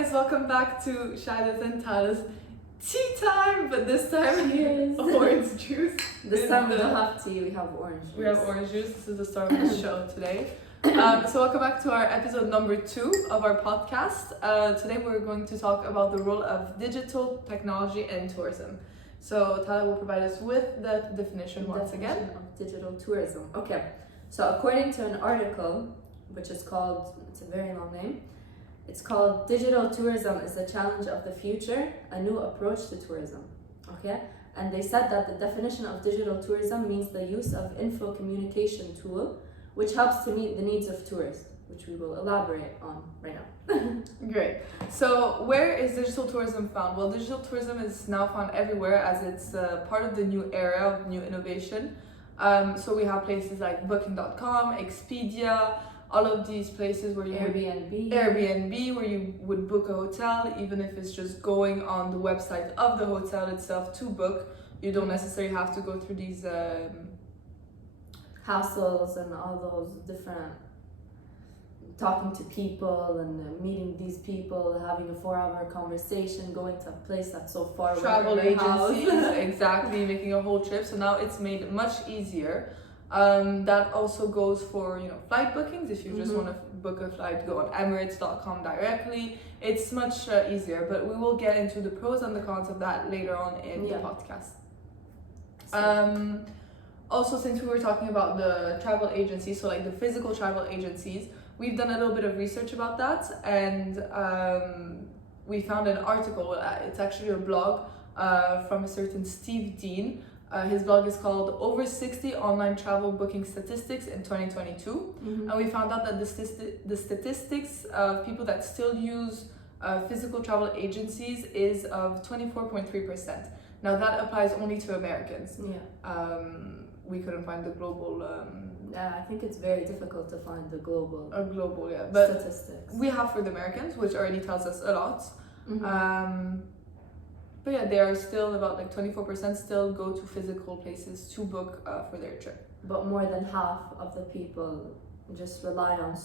guys, welcome back to Shadia's and Tala's tea time, but this time Cheers. orange juice. This time we don't have tea, we have orange juice. We have orange juice. This is the start of the show today. So welcome back to our episode number 2 of our podcast. Today we're going to talk about the role of digital technology in tourism. So Tala will provide us with the definition once again. Of digital tourism. Okay, so according to an article, which is called, it's a very long name, it's called Digital Tourism is the Challenge of the Future, a New Approach to Tourism. Okay, and they said that the definition of digital tourism means the use of info communication tool which helps to meet the needs of tourists, which we will elaborate on right now. Great. So where is digital tourism found? Well, digital tourism is now found everywhere as it's part of the new era of new innovation. So we have places like Booking.com, Expedia, all of these places where you Airbnb, where you would book a hotel, even if it's just going on the website of the hotel itself to book. You don't necessarily have to go through these hassles and all those different talking to people and meeting these people, having a 4-hour conversation, going to a place that's so far away travel from your house. agencies, exactly, making a whole trip. So now it's made much easier. That also goes for flight bookings. If you just want to book a flight, go on Emirates.com directly. It's much easier. But we will get into the pros and the cons of that later on in the podcast. Also, since we were talking about the travel agencies, so like the physical travel agencies, we've done a little bit of research about that, and we found an article. It's actually a blog from a certain Steve Dean. His blog is called Over 60 Online Travel Booking Statistics in 2022. And we found out that the statistics of people that still use physical travel agencies is of 24.3%. Now that applies only to Americans. We couldn't find the global... I think it's very difficult to find the global but statistics. We have for the Americans, which already tells us a lot. But yeah, they are still about 24% still go to physical places to book for their trip. But more than half of the people just rely on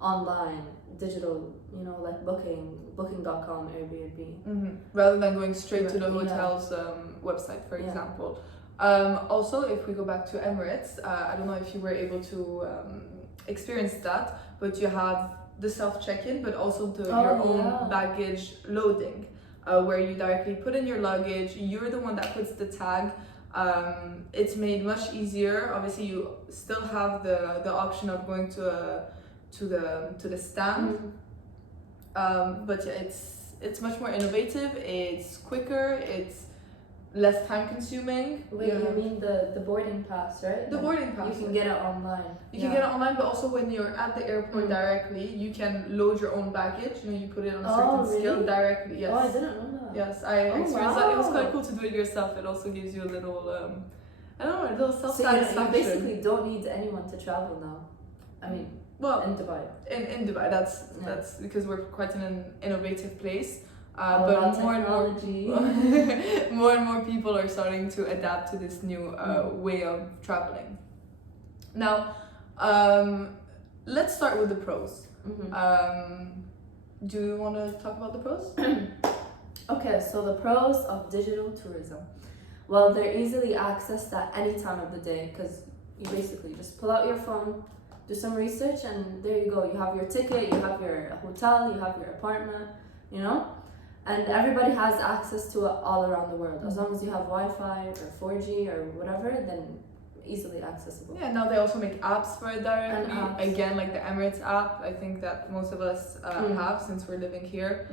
online, digital, like Booking.com, Airbnb. Rather than going straight to the hotel's website, for example. Also, if we go back to Emirates, I don't know if you were able to experience that, but you have the self-check-in, but also your own baggage loading. Where you directly put in your luggage, you're the one that puts the tag. It's made much easier. Obviously, you still have the option of going to the stand, but yeah, it's much more innovative. It's quicker. It's less time consuming. Wait, you mean the boarding pass, right? The boarding pass. You can get it online. You can get it online, but also when you're at the airport directly, you can load your own baggage. You put it on a certain scale directly. Yes. Oh, I didn't know that. Yes, I experienced that. It was quite cool to do it yourself. It also gives you a little, I don't know, a little self-satisfaction. So you basically don't need anyone to travel now. I mean, in Dubai. In Dubai, that's because we're quite an innovative place. But more and more people are starting to adapt to this new way of traveling. Now, let's start with the pros. Do you want to talk about the pros? Okay, so the pros of digital tourism. Well, they're easily accessed at any time of the day because you basically just pull out your phone, do some research, and there you go. You have your ticket, you have your hotel, you have your apartment, and everybody has access to it all around the world. As long as you have Wi-Fi or 4G or whatever, then easily accessible. Yeah, now they also make apps for it directly. Again, like the Emirates app, I think that most of us have since we're living here.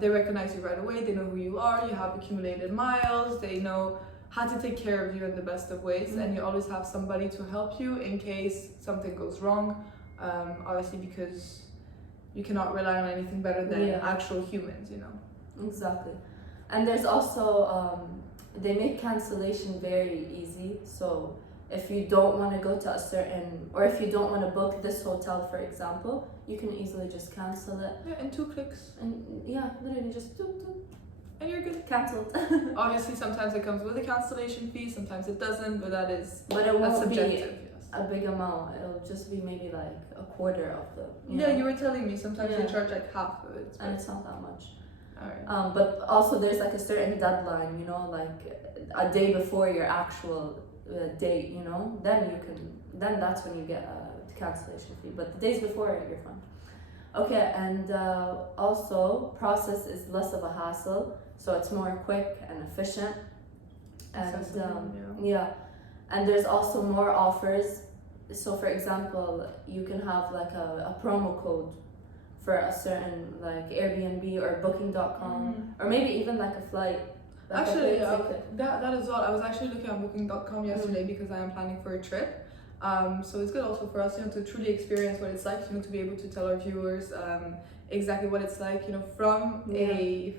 They recognize you right away. They know who you are. You have accumulated miles. They know how to take care of you in the best of ways. And you always have somebody to help you in case something goes wrong. Obviously, because you cannot rely on anything better than actual humans, Exactly. And there's also, they make cancellation very easy. So if you don't want to go to a certain, or if you don't want to book this hotel, for example, you can easily just cancel it. Yeah, in 2 clicks. And literally just and you're good. Cancelled. Obviously, sometimes it comes with a cancellation fee, sometimes it doesn't, but But it won't subjective. a big amount. It'll just be maybe like a quarter of the. You were telling me sometimes they charge like half of it, and it's not that much. Alright. But also there's like a certain deadline, like a day before your actual date, then that's when you get a cancellation fee. But the days before, you're fine. Okay, and also process is less of a hassle, so it's more quick and efficient. And and there's also more offers. So for example, you can have like a promo code for a certain like Airbnb or Booking.com, or maybe even like a flight. Like actually, that is all. I was actually looking at Booking.com yesterday because I am planning for a trip. So it's good also for us, to truly experience what it's like, to be able to tell our viewers exactly what it's like, from a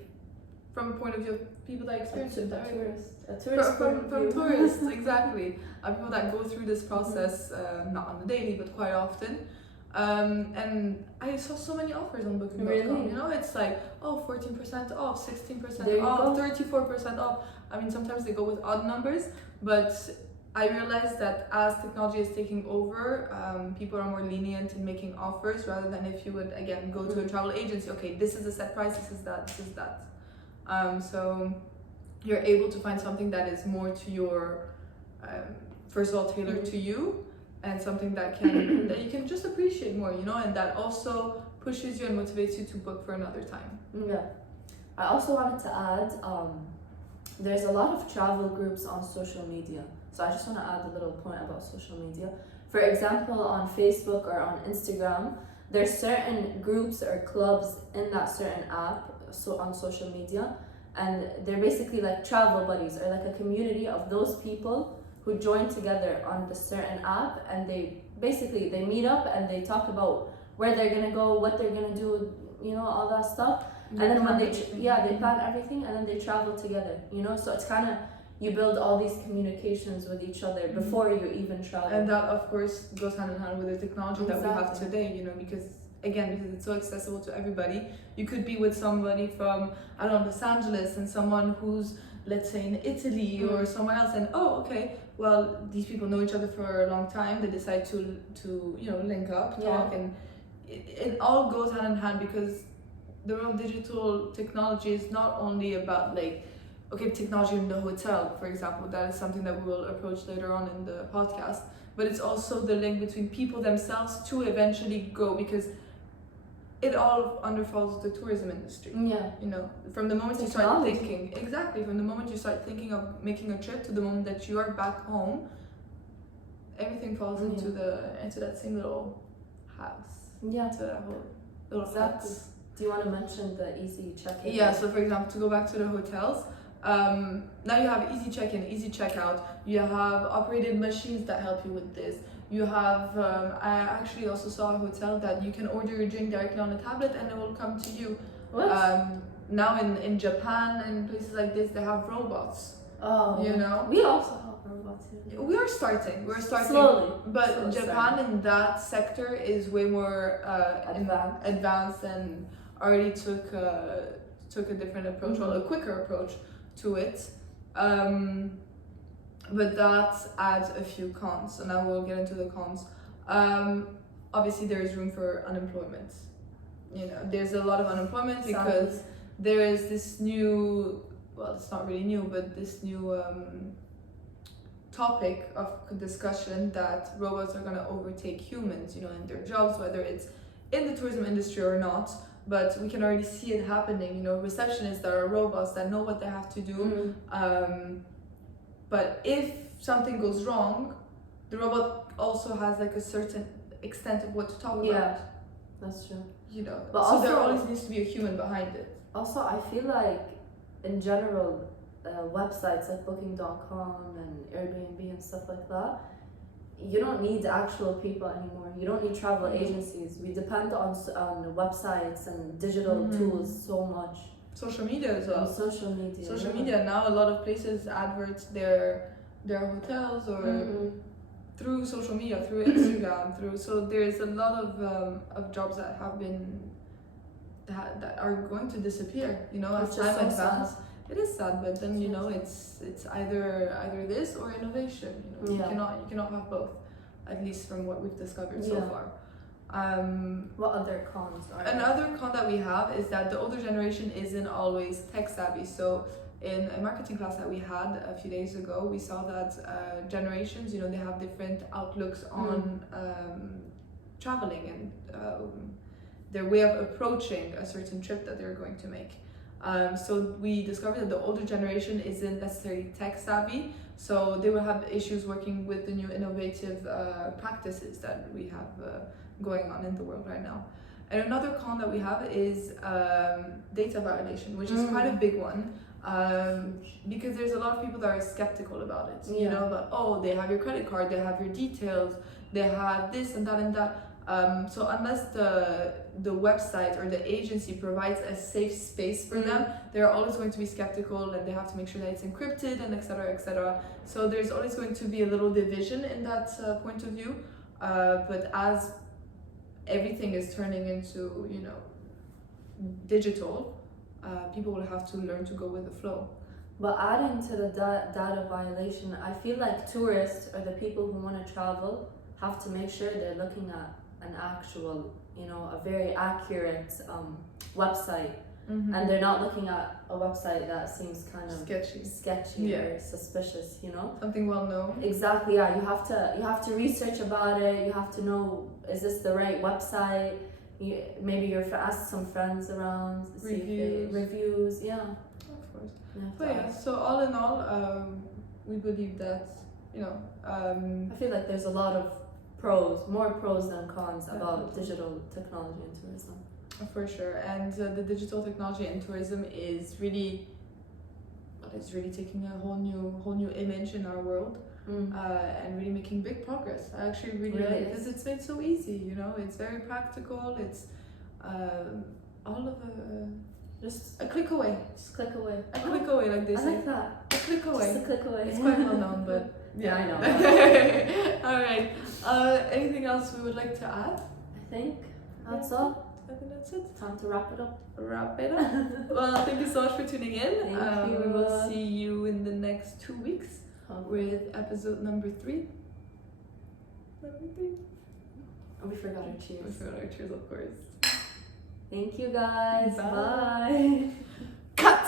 point of view of people that experience it. From tourists, exactly. People that go through this process, not on the daily, but quite often. And I saw so many offers on Booking.com. Really? It's like 14% off, 16% off, 34% off. I mean, sometimes they go with odd numbers, but I realized that as technology is taking over, people are more lenient in making offers rather than if you would again go to a travel agency. Okay, this is the set price, this is that. So you're able to find something that is more to your, first of all, tailored to you, and something that you can just appreciate more, and that also pushes you and motivates you to book for another time. Yeah, I also wanted to add, there's a lot of travel groups on social media. So I just want to add a little point about social media. For example, on Facebook or on Instagram, there's certain groups or clubs in that certain app, so on social media, and they're basically like travel buddies, or like a community of those people who join together on the certain app, and they meet up and they talk about where they're gonna go, what they're gonna do, all that stuff. And then when they plan everything, and then they travel together, so it's kind of, you build all these communications with each other before you even travel. And that of course goes hand in hand with the technology that we have today, because it's so accessible to everybody. You could be with somebody from, I don't know, Los Angeles, and someone who's, let's say, in Italy or somewhere else, and well, these people know each other for a long time. They decide to link up, talk, and it all goes hand in hand, because the real digital technology is not only about technology in the hotel, for example. That is something that we will approach later on in the podcast, but it's also the link between people themselves to eventually go, because it all underfalls the tourism industry. From the moment you start thinking of making a trip to the moment that you are back home, everything falls into that same little house, to that whole little house. Do you want to mention the easy check-in? So for example, to go back to the hotels, now you have easy check-in, easy check-out. You have operated machines that help you with this. You have, I actually also saw a hotel that you can order your drink directly on a tablet and it will come to you. What? Now in Japan and places like this, they have robots. We also have robots here. We're starting slowly, but Japan in that sector is way more advanced and already took a different approach, or a quicker approach to it. But that adds a few cons, and I will get into the cons. Obviously there is room for unemployment. There's a lot of unemployment because there is this new, well, it's not really new, but this new topic of discussion that robots are going to overtake humans, in their jobs, whether it's in the tourism industry or not. But we can already see it happening. Receptionists that are robots that know what they have to do. But if something goes wrong, the robot also has like a certain extent of what to talk about. Yeah, that's true. But so there always needs to be a human behind it. Also, I feel like in general, websites like Booking.com and Airbnb and stuff like that, you don't need actual people anymore. You don't need travel agencies. We depend on websites and digital tools so much. Social media as well. Social media now, a lot of places advert their hotels or through social media, through Instagram, so there's a lot of jobs that have been that are going to disappear. As time advances. It is sad, but then it's either this or innovation. You cannot have both. at least from what we've discovered so Yeah. far. What other cons are there? Another con that we have is that the older generation isn't always tech savvy. So in a marketing class that we had a few days ago, we saw that generations, they have different outlooks on traveling and their way of approaching a certain trip that they're going to make. So we discovered that the older generation isn't necessarily tech savvy, so they will have issues working with the new innovative practices that we have going on in the world right now. And another con that we have is data validation, which is quite a big one. Because there's a lot of people that are skeptical about it, but they have your credit card, they have your details, they have this and that and that. So unless the website or the agency provides a safe space for them, they're always going to be skeptical, and they have to make sure that it's encrypted and etc., etc. So there's always going to be a little division in that point of view. But as everything is turning into digital, people will have to learn to go with the flow. But adding to the data violation, I feel like tourists or the people who want to travel have to make sure they're looking at an actual, a very accurate website, and they're not looking at a website that seems kind of sketchy or suspicious, Something well known. Exactly, yeah. You have to research about it. You have to know, is this the right website? Maybe ask some friends around, see reviews, yeah. Of course. So all in all, we believe that I feel like there's a lot of more pros than cons about digital technology and tourism. For sure, and the digital technology and tourism is really, taking a whole new image in our world, and really making big progress. I actually really like it because it's made so easy. It's very practical. It's all of just a click away. Just click away. A click away, like they say. I like that. A click away. Just a click away. It's quite well known, but yeah, I know. All right. Anything else we would like to add? I think that's all. I think that's it. Time to wrap it up. Well, thank you so much for tuning in. Thank you. We will see you in the next 2 weeks with episode number 3. And we forgot our cheers. We forgot our cheers, of course. Thank you guys. Bye. Bye. Cut!